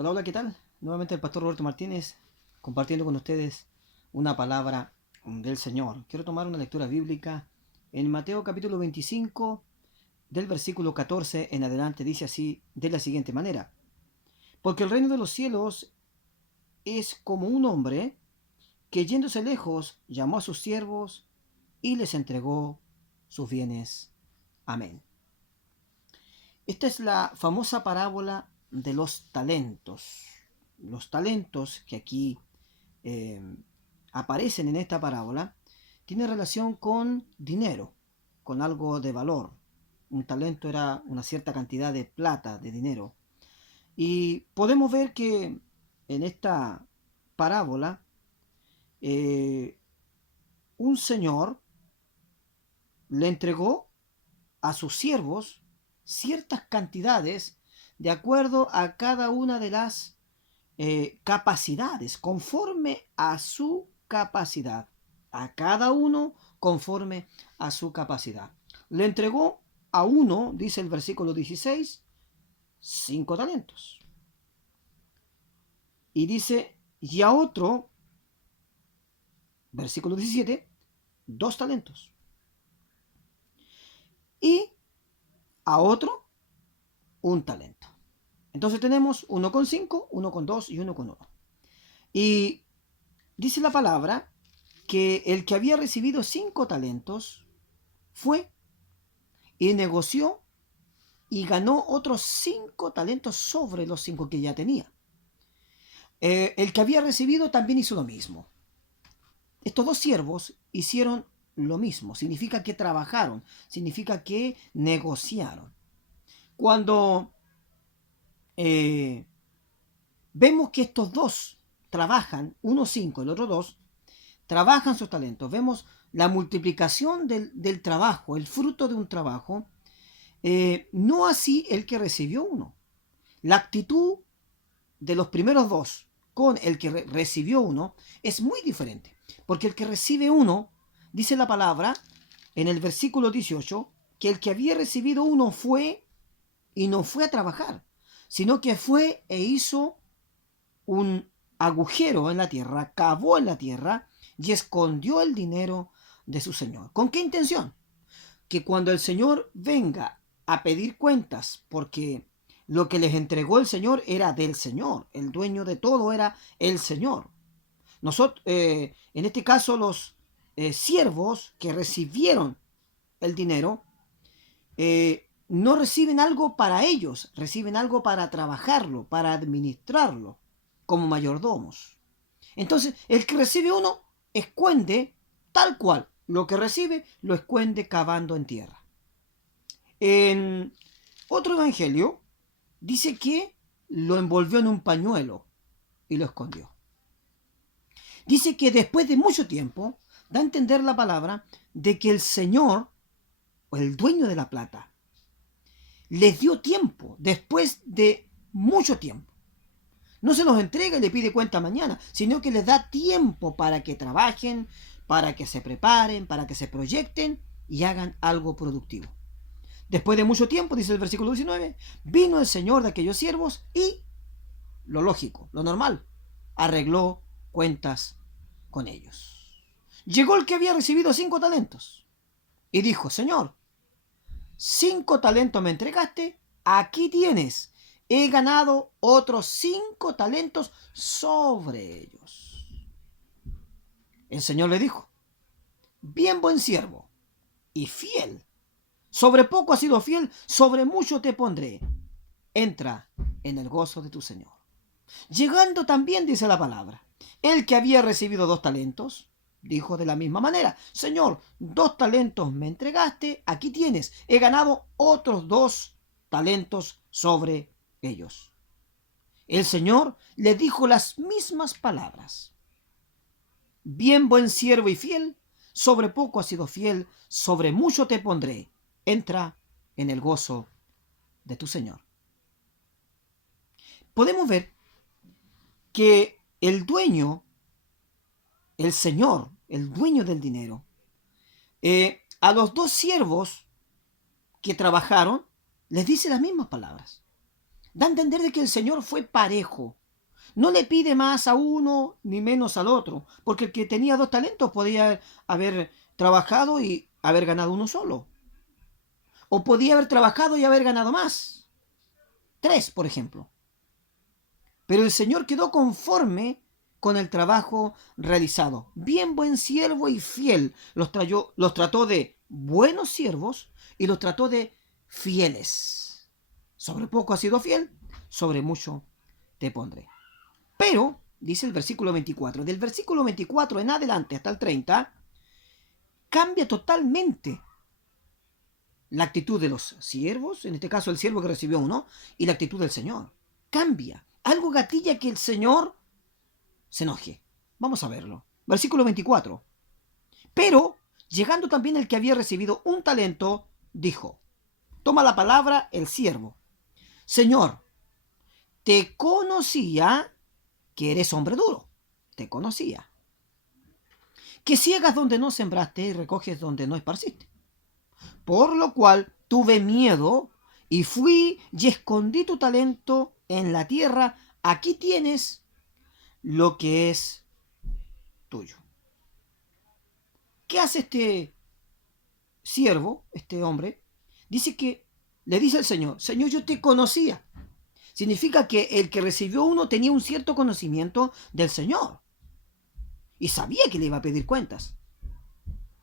Hola, hola, ¿qué tal? Nuevamente el pastor Roberto Martínez compartiendo con ustedes una palabra del Señor. Quiero tomar una lectura bíblica en Mateo capítulo 25 del versículo 14 en adelante. Dice así de la siguiente manera. Porque el reino de los cielos es como un hombre que yéndose lejos llamó a sus siervos y les entregó sus bienes. Amén. Esta es la famosa parábola de los talentos. Los talentos que aquí eh, aparecen en esta parábola tienen relación con dinero, con algo de valor. Un talento era una cierta cantidad de plata, de dinero. Y podemos ver que en esta parábola eh, un señor le entregó a sus siervos ciertas cantidades de acuerdo a cada una de las capacidades, conforme a su capacidad, a cada uno conforme a su capacidad. Le entregó a uno, dice el versículo 16, 5 talentos. Y dice, y a otro, versículo 17, 2 talentos. Y a otro, 1 talento. Entonces tenemos uno con 5, uno con 2 y uno con 1. Y dice la palabra que el que había recibido 5 talentos fue y negoció y ganó otros 5 talentos sobre los 5 que ya tenía. El que había recibido también hizo lo mismo. Estos dos siervos hicieron lo mismo. Significa que trabajaron, significa que negociaron. Cuando eh, vemos que estos dos trabajan, uno 5, el otro 2, trabajan sus talentos. Vemos la multiplicación del trabajo, el fruto de un trabajo. No así el que recibió uno. La actitud de los primeros dos con el que recibió uno es muy diferente. Porque el que recibe uno, dice la palabra en el versículo 18, que el que había recibido uno fue y no fue a trabajar, sino que fue e hizo un agujero en la tierra, cavó en la tierra y escondió el dinero de su señor. ¿Con qué intención? Que cuando el Señor venga a pedir cuentas, porque lo que les entregó el Señor era del Señor, el dueño de todo era el Señor. Nosotros, en este caso, los siervos que recibieron el dinero, no reciben algo para ellos, reciben algo para trabajarlo, para administrarlo, como mayordomos. Entonces, el que recibe uno, esconde tal cual. Lo que recibe, lo esconde cavando en tierra. En otro evangelio, dice que lo envolvió en un pañuelo y lo escondió. Dice que después de mucho tiempo, da a entender la palabra de que el Señor, o el dueño de la plata, les dio tiempo, después de mucho tiempo. No se los entrega y le pide cuenta mañana, sino que les da tiempo para que trabajen, para que se preparen, para que se proyecten y hagan algo productivo. Después de mucho tiempo, dice el versículo 19, vino el señor de aquellos siervos y, lo lógico, lo normal, arregló cuentas con ellos. Llegó el que había recibido 5 talentos y dijo, Señor, 5 talentos me entregaste, aquí tienes. He ganado otros 5 talentos sobre ellos. El Señor le dijo, bien buen siervo y fiel. Sobre poco has sido fiel, sobre mucho te pondré. Entra en el gozo de tu Señor. Llegando también, dice la palabra, el que había recibido 2 talentos, dijo de la misma manera, Señor, 2 talentos me entregaste, aquí tienes, he ganado otros 2 talentos sobre ellos. El Señor le dijo las mismas palabras. Bien buen siervo y fiel, sobre poco has sido fiel, sobre mucho te pondré. Entra en el gozo de tu Señor. Podemos ver que el dueño, el Señor, el dueño del dinero, a los 2 siervos que trabajaron, les dice las mismas palabras. Da a entender de que el Señor fue parejo. No le pide más a uno ni menos al otro, porque el que tenía 2 talentos podía haber trabajado y haber ganado uno solo. O podía haber trabajado y haber ganado más. 3, por ejemplo. Pero el Señor quedó conforme con el trabajo realizado. Bien buen siervo y fiel. Los trató de buenos siervos y los trató de fieles. Sobre poco has sido fiel, sobre mucho te pondré. Pero, dice el versículo 24, del versículo 24 en adelante hasta el 30, cambia totalmente la actitud de los siervos, en este caso el siervo que recibió uno, y la actitud del Señor. Cambia. Algo gatilla que el Señor se enoje. Vamos a verlo. Versículo 24. Pero, llegando también el que había recibido 1 talento, dijo, toma la palabra el siervo. Señor, te conocía que eres hombre duro. Te conocía. Que ciegas donde no sembraste y recoges donde no esparciste. Por lo cual tuve miedo y fui y escondí tu talento en la tierra. Aquí tienes lo que es tuyo. ¿Qué hace este siervo, este hombre? Dice que le dice al Señor, Señor, yo te conocía. Significa que el que recibió uno tenía un cierto conocimiento del Señor y sabía que le iba a pedir cuentas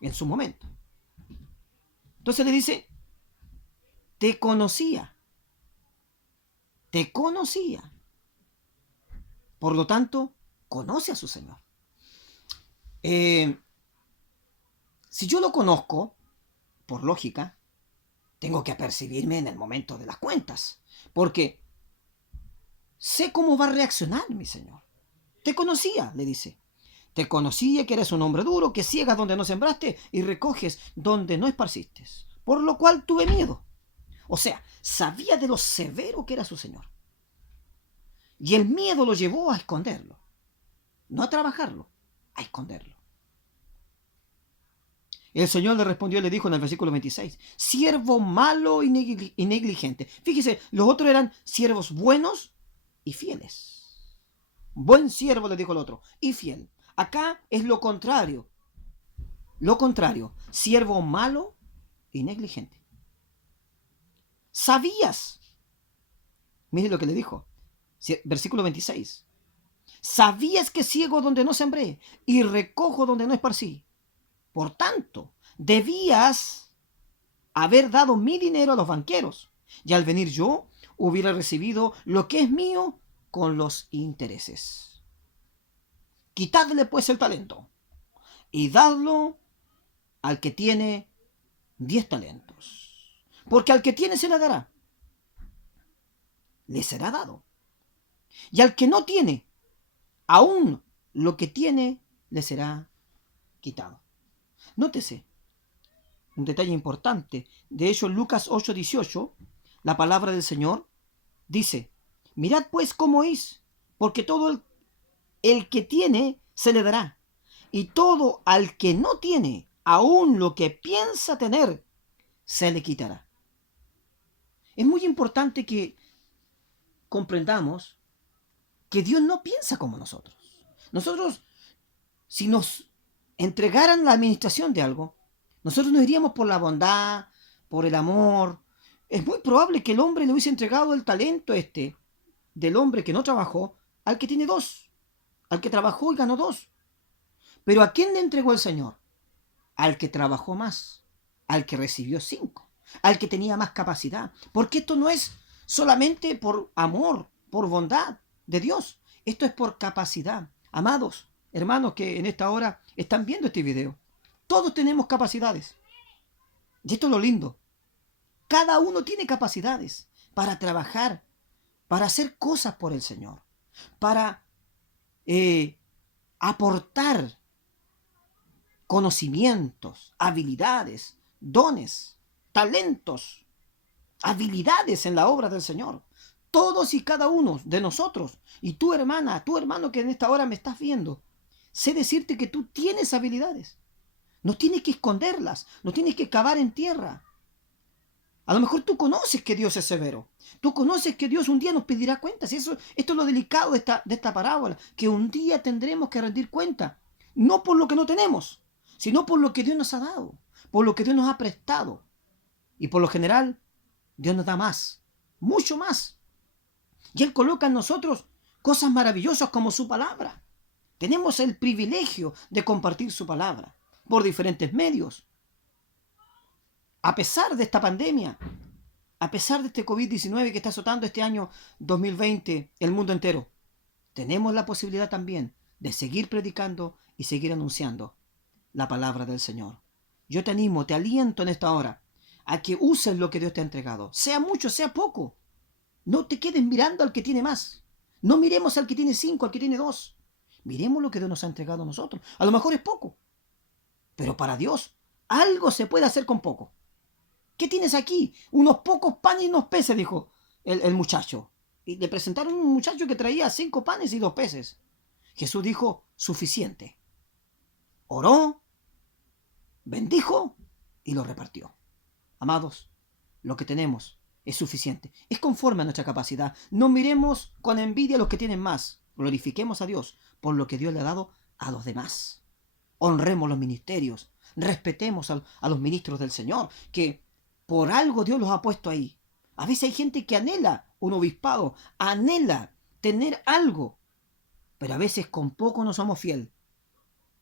en su momento. Entonces le dice, te conocía, te conocía. Por lo tanto, conoce a su Señor. Si yo lo conozco, por lógica, tengo que apercibirme en el momento de las cuentas, porque sé cómo va a reaccionar mi Señor. Te conocía, le dice. Te conocía que eres un hombre duro, que ciegas donde no sembraste y recoges donde no esparciste. Por lo cual tuve miedo. O sea, sabía de lo severo que era su Señor. Y el miedo lo llevó a esconderlo. No a trabajarlo, a esconderlo. El Señor le respondió y le dijo en el versículo 26, siervo malo y negligente. Fíjese, los otros eran siervos buenos y fieles. Buen siervo, le dijo el otro, y fiel. Acá es lo contrario. Lo contrario, siervo malo y negligente. Sabías. Mire lo que le dijo. Versículo 26. Sabías que ciego donde no sembré y recojo donde no esparcí. Por tanto, debías haber dado mi dinero a los banqueros, y al venir yo hubiera recibido lo que es mío con los intereses. Quitadle pues el talento y dadlo al que tiene 10 talentos. Porque al que tiene se le dará, le será dado. Y al que no tiene, aún lo que tiene le será quitado. Nótese un detalle importante. De hecho, en Lucas 8:18, la palabra del Señor dice, mirad pues cómo es, porque todo el que tiene se le dará, y todo al que no tiene, aún lo que piensa tener, se le quitará. Es muy importante que comprendamos que Dios no piensa como nosotros. Nosotros, si nos entregaran la administración de algo, nosotros nos iríamos por la bondad, por el amor. Es muy probable que el hombre le hubiese entregado el talento del hombre que no trabajó al que tiene 2, al que trabajó y ganó 2. Pero ¿a quién le entregó el Señor? Al que trabajó más, al que recibió 5, al que tenía más capacidad. Porque esto no es solamente por amor, por bondad de Dios. Esto es por capacidad. Amados hermanos que en esta hora están viendo este video, todos tenemos capacidades. Y esto es lo lindo. Cada uno tiene capacidades para trabajar, para hacer cosas por el Señor, para aportar conocimientos, habilidades, dones, talentos, habilidades en la obra del Señor. Todos y cada uno de nosotros, y tu hermana, tu hermano que en esta hora me estás viendo, sé decirte que tú tienes habilidades. No tienes que esconderlas, no tienes que cavar en tierra. A lo mejor tú conoces que Dios es severo. Tú conoces que Dios un día nos pedirá cuentas. Y esto es lo delicado de esta parábola, que un día tendremos que rendir cuenta. No por lo que no tenemos, sino por lo que Dios nos ha dado, por lo que Dios nos ha prestado. Y por lo general, Dios nos da más, mucho más. Y Él coloca en nosotros cosas maravillosas como su palabra. Tenemos el privilegio de compartir su palabra por diferentes medios. A pesar de esta pandemia, a pesar de este COVID-19 que está azotando este año 2020 el mundo entero, tenemos la posibilidad también de seguir predicando y seguir anunciando la palabra del Señor. Yo te animo, te aliento en esta hora a que uses lo que Dios te ha entregado, sea mucho, sea poco. No te quedes mirando al que tiene más. No miremos al que tiene 5, al que tiene 2. Miremos lo que Dios nos ha entregado a nosotros. A lo mejor es poco, pero para Dios algo se puede hacer con poco. ¿Qué tienes aquí? Unos pocos panes y unos peces, dijo el muchacho. Y le presentaron un muchacho que traía 5 panes y 2 peces. Jesús dijo, suficiente. Oró, bendijo y lo repartió. Amados, lo que tenemos es suficiente. Es conforme a nuestra capacidad. No miremos con envidia a los que tienen más. Glorifiquemos a Dios por lo que Dios le ha dado a los demás. Honremos los ministerios. Respetemos a los ministros del Señor, que por algo Dios los ha puesto ahí. A veces hay gente que anhela un obispado, anhela tener algo, pero a veces con poco no somos fieles.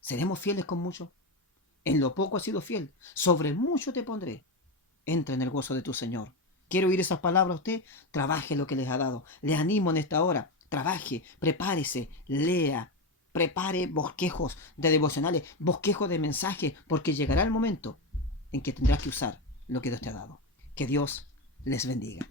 ¿Seremos fieles con mucho? En lo poco has sido fiel, sobre el mucho te pondré. Entra en el gozo de tu Señor. Quiero oír esas palabras a usted. Trabaje lo que les ha dado. Les animo en esta hora. Trabaje, prepárese, lea, prepare bosquejos de devocionales, bosquejos de mensajes, porque llegará el momento en que tendrás que usar lo que Dios te ha dado. Que Dios les bendiga.